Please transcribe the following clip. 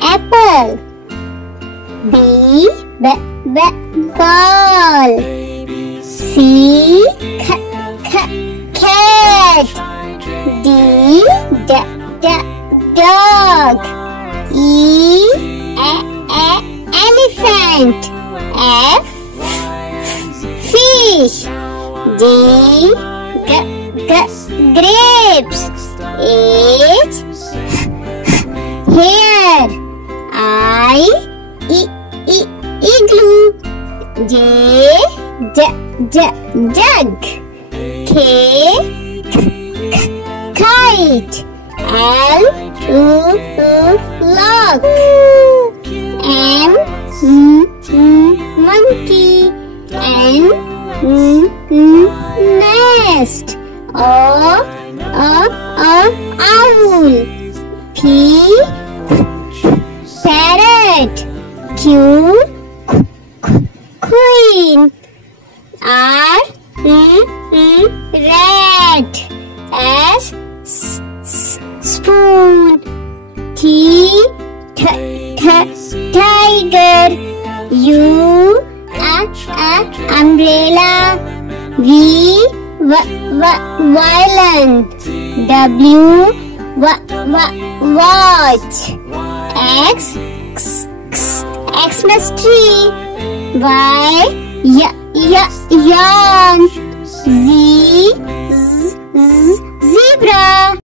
Apple. B ball. C cat. D dog. E elephant. F fish. G grapes. H hair. I igloo. J jug. K kite. L log. M monkey. N nest. O owl. P parrot. Q queen. R rat. S spoon. T tiger. U umbrella. V violin. W watch. X Xmas tree. Y yarn. Z zebra.